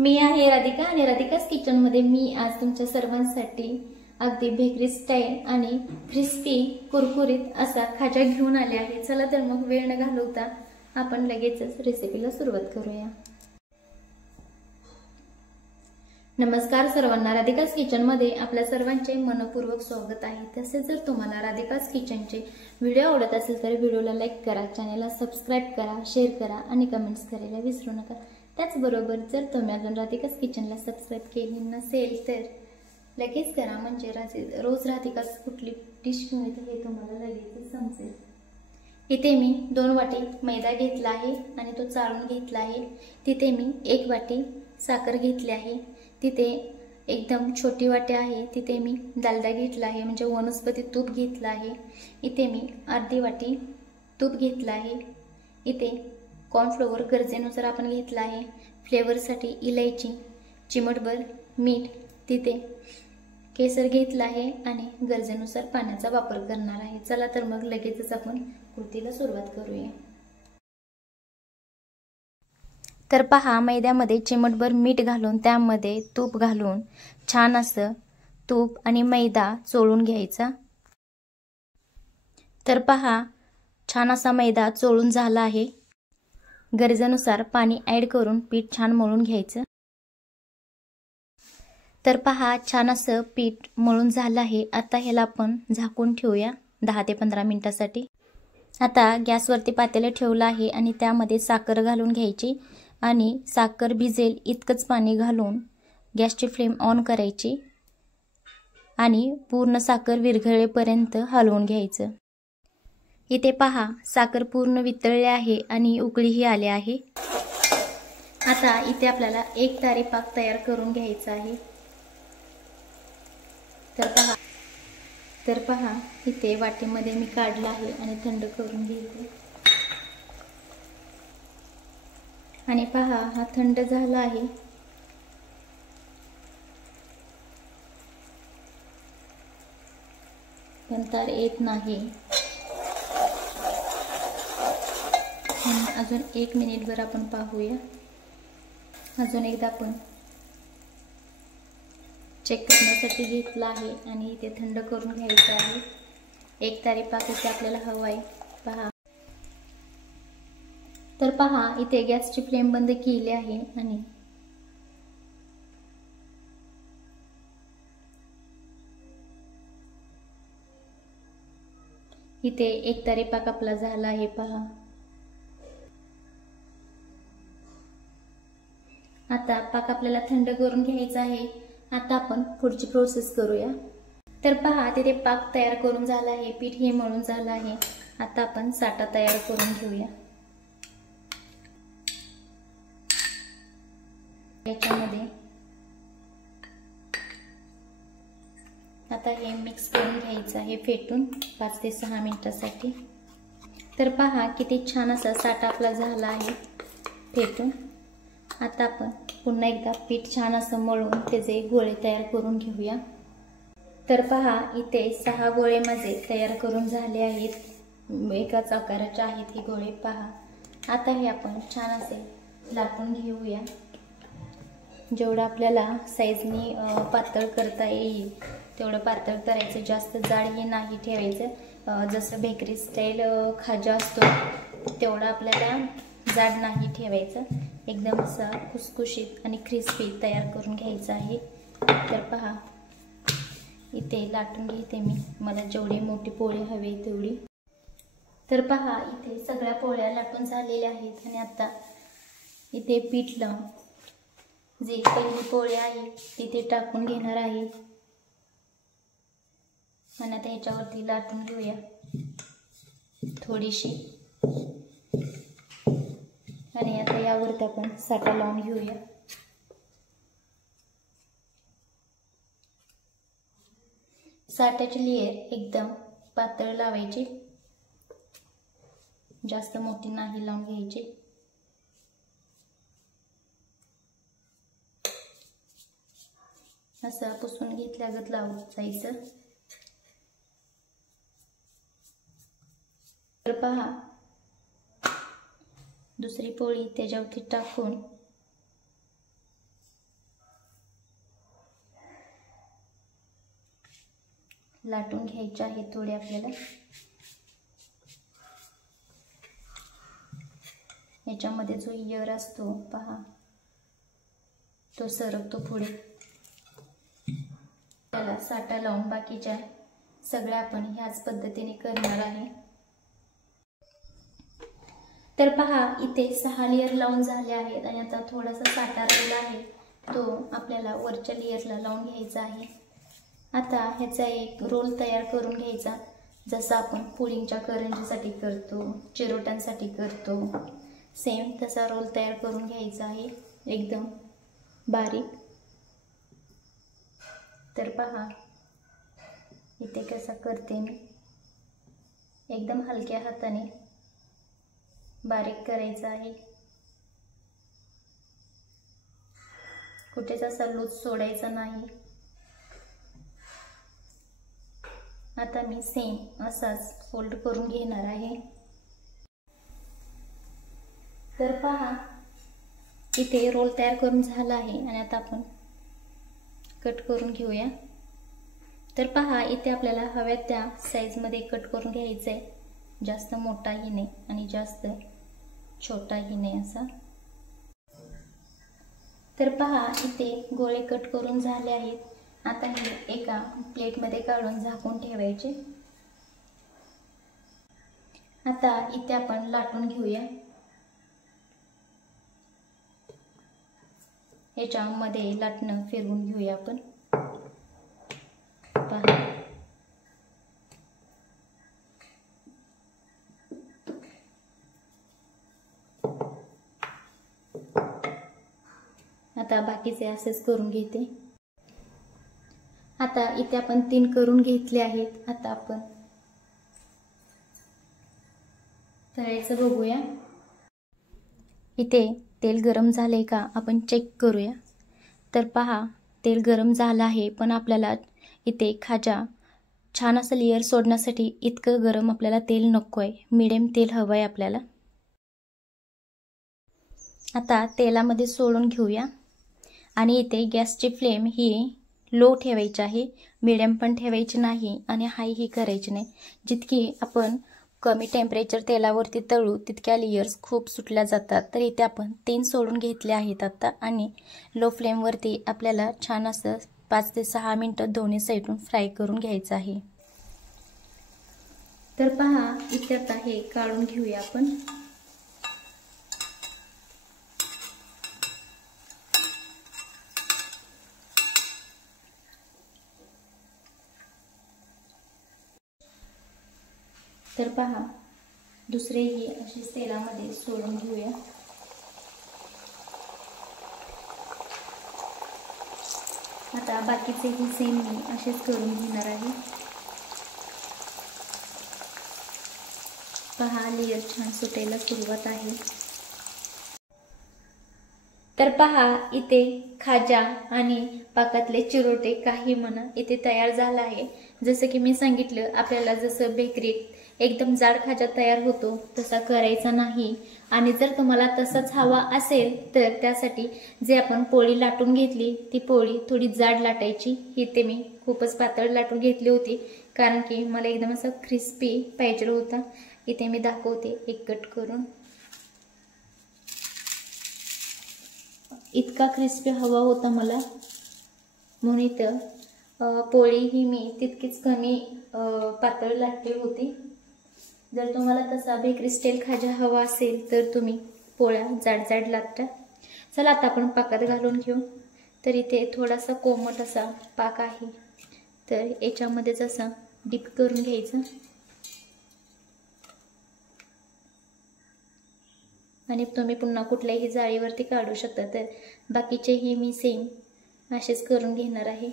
मी आहे राधिका आणि राधिकास किचनमध्ये मी आज तुमच्या सर्वांसाठी अगदी बेकरी स्टाईल आणि क्रिस्पी कुरकुरीत असा खाजा घेऊन आले आहे। चला तर मग वेळ न घालवता आपण लगेचच रेसिपीला सुरुवात करूया। नमस्कार सर्वांना, राधिकास किचनमध्ये आपल्या सर्वांचे मनपूर्वक स्वागत आहे। तसेच जर तुम्हाला राधिकास किचनचे व्हिडिओ आवडत असेल तर व्हिडिओला लाईक करा, चॅनलला सबस्क्राइब करा, शेअर करा आणि कमेंट्स करायला विसरू नका। त्याचबरोबर जर तुम्ही अजून राधिकास किचनला सबस्क्राइब केली नसेल तर लगेच करा, म्हणजे रोज राधिकास कुठली डिश मिळते हे तुम्हाला लगेच समजेल। इथे मी 2 वाटी मैदा घेतला आहे आणि तो चाळून घेतला आहे। तिथे मी 1 वाटी साखर घेतली आहे। तिथे एकदम छोटी वाटी आहे, तिथे मी डालडा घेतला आहे, म्हणजे वनस्पती तूप घेतला आहे। इथे मी अर्धी वाटी तूप घेतला आहे। इथे कॉर्नफ्लोअर गरजेनुसार आपण घेतला आहे। फ्लेवरसाठी इलायची, चिमटभर मीठ, तिथे केसर घेतला आहे आणि गरजेनुसार पाण्याचा वापर करणार आहे। चला तर मग लगेचच आपण कृतीला सुरुवात करूया। तर पहा, मैद्यामध्ये चिमटभर मीठ घालून त्यामध्ये तूप घालून छान असं तूप आणि मैदा चोळून घ्यायचा। तर पहा, छान असा मैदा चोळून झाला आहे। गरजेनुसार पाणी ऍड करून पीठ छान मळून घ्यायचं। तर पहा, छान असं पीठ मळून झालं आहे। आता ह्याला आपण झाकून ठेवूया 10 ते 15 मिनिटांसाठी। आता गॅसवरती पातेलं ठेवलं आहे आणि त्यामध्ये साखर घालून घ्यायची आणि साखर भिजेल इतकंच पाणी घालून गॅसची फ्लेम ऑन करायची आणि पूर्ण साखर विरघळेपर्यंत हलवून घ्यायचं। इथे पहा, साखर पूर्ण वितळली आहे आणि उकळीही आली आहे। आता इथे आपल्याला 1 तारी पाक तयार करून घ्यायचा आहे। तर पहा इथे वाटीमध्ये मी काढला आहे आणि थंड करून घेते। आणि पहा, हा थंड झाला आहे। पण तार येत नाही। अजून 1 मिनिटभर आपण पाहूया। अजून एकदा आपण चेक करण्यासाठी घेतला आहे आणि इथे थंड करून घ्यायचा आहे। 1 तारी पाक इथे आपल्याला हवा आहे। पहा, तर पहा इथे गॅसची फ्लेम बंद केली आहे आणि इथे 1 तारी पाक आपला झाला आहे। पहा, आता पाक आपल्याला थंड करून घ्यायचा आहे। आता आपण पुढची प्रोसेस करूया। तर पहा, तिथे पाक तयार करून झाला आहे, पीठ हे मळून झालं आहे। आता आपण साठा तयार करून घेऊया। याच्यामध्ये आता हे मिक्स करून घ्यायचं आहे फेटून 5 ते 6 मिनिटांसाठी। तर पहा, किती छान असा साठा आपला झाला आहे फेटून। आता आपण पुन्हा एकदा पीठ छान असं मळून त्याचे गोळे तयार करून घेऊया। तर पहा, इथे 6 गोळे माझे तयार करून झाले आहेत। एकाच आकाराचे आहेत हे गोळे। पहा, आता हे आपण छान असे लाटून घेऊया। जेवढं आपल्याला साईजनी पातळ करता येईल तेवढं पातळ करायचं, जास्त जाड हे नाही ठेवायचं। जसं बेकरी स्टाईल खाजा असतो तेवढं आपल्याला जाड नाही ठेवायचं। एकदम असा खुसखुशीत आणि क्रिस्पी तयार करून घ्यायचा आहे। तर पहा, इथे लाटून घेते मी, मला जेवढी मोठी पोळी हवी तेवढी। तर पहा, इथे सगळ्या पोळ्या लाटून झालेल्या आहेत आणि आता इथे पीठ लावून जी पहिली पोळी आहे तिथे टाकून घेणार आहे आणि आता ह्याच्यावरती लाटून घेऊया थोडीशी। आणि आता यावरती आपण साठा लावून घेऊया। साठ्याची लेयर एकदम पातळ लावायची, जास्त मोठी नाही लावून घ्यायची। असं पुसून घेतल्यागत लावत जायचं। तर पहा, दुसरी पोळी त्याच्यावरती टाकून लाटून घ्यायचे आहे थोडे आपल्याला। याच्यामध्ये जो इयर असतो पहा तो सरकतो पुढे। त्याला साटा लावून बाकीच्या सगळ्या आपण ह्याच पद्धतीने करणार आहे। तर पहा इथे 6 लेयर लावून झाले आहेत आणि आता थोडासा साटा राहिला आहे तो आपल्याला वरच्या लेयरला लावून घ्यायचा आहे। आता ह्याचा एक रोल तयार करून घ्यायचा, जसा आपण पुडिंगच्या करंजीसाठी करतो, चिरोट्यांसाठी करतो, सेम तसा रोल तयार करून घ्यायचा आहे एकदम बारीक। तर पहा इथे कसा करते मी, एकदम हलक्या हाताने बारीक करायचा आहे, कुठेच असा लूज सोडायचा नाही। आता मी सेम असाच फोल्ड करून घेणार आहे। तर पहा इथे रोल तयार करून झाला आहे आणि आता आपण कट करून घेऊया। तर पहा इथे आपल्याला हव्या त्या साईजमध्ये कट करून घ्यायचं आहे, जास्त मोठाही नाही आणि जास्त छोटाही नाही असा। तर पहा इथे गोळे कट करून झाले आहेत। आता हे एका प्लेटमध्ये काढून झाकून ठेवायचे। आता इथे आपण लाटून घेऊया। याच्यामध्ये लाटणं फिरवून घेऊया आपण। पहा आता बाकीचे असेच करून घेते। आता इथे आपण 3 करून घेतले आहेत। आता आपण तळायचं बघूया। इथे तेल गरम झाले का आपण चेक करूया। तर पहा तेल गरम झालं आहे, पण आपल्याला इथे खाजा छान असं लेयर सोडण्यासाठी इतकं गरम आपल्याला तेल नको आहे, मीडियम तेल हवं आहे आपल्याला। आता तेलामध्ये सोडून घेऊया आणि इथे गॅसची फ्लेम ही लो ठेवायची आहे, मीडियम पण ठेवायची नाही आणि हाय ही करायची नाही। जितकी आपण कमी टेम्परेचर तेलावरती तळू तितक्या लेयर्स खूप सुटल्या जातात। तर इथे आपण 3 सोडून घेतले आहेत आता आणि लो फ्लेमवरती आपल्याला छान असं 5 ते 6 मिनिटं दोन्ही साईडून फ्राय करून घ्यायचं आहे। तर पहा इथे आता हे काढून घेऊया आपण। तर पहा दुसरेही अशीच तेलामध्ये सोडून घेऊया। आता बाकीचेही सेम मी असेच करून घेणार आहे। पहा लेयर छान सुटायला सुरुवात आहे। तर पहा इथे खाजा आणि पाकातले चिरोटे काही म्हणा इथे तयार झाला आहे। जसं की मी सांगितलं आपल्याला जसं बेकरीत एकदम जाड खाजा तयार होतो तसा करायचा नाही आणि जर तुम्हाला तसंच हवा असेल तर त्यासाठी जे आपण पोळी लाटून घेतली ती पोळी थोडी जाड लाटायची। इथे मी खूपच पातळ लाटून घेतली होती कारण की मला एकदम असं क्रिस्पी पाहिजे होता। इथे मी दाखवते एक कट करून, इतका क्रिस्पी हवा होता मला म्हणून इथं पोळी ही मी तितकीच कमी पातळ लाटली होती। जर तुम्हाला तसा बेकरी स्टाईल खाजा हवा असेल तर तुम्ही पोळ्या जाड जाड लाटा। चला आता आपण पाकात घालून घेऊ। तर इथे थोडासा कोमट असा पाक आहे, तर याच्यामध्येच असा डिप करून घ्यायचा आणि तुम्ही पुन्हा कुठल्याही जाळीवरती काढू शकता। तर बाकीचेही मी सेम असेच करून घेणार आहे।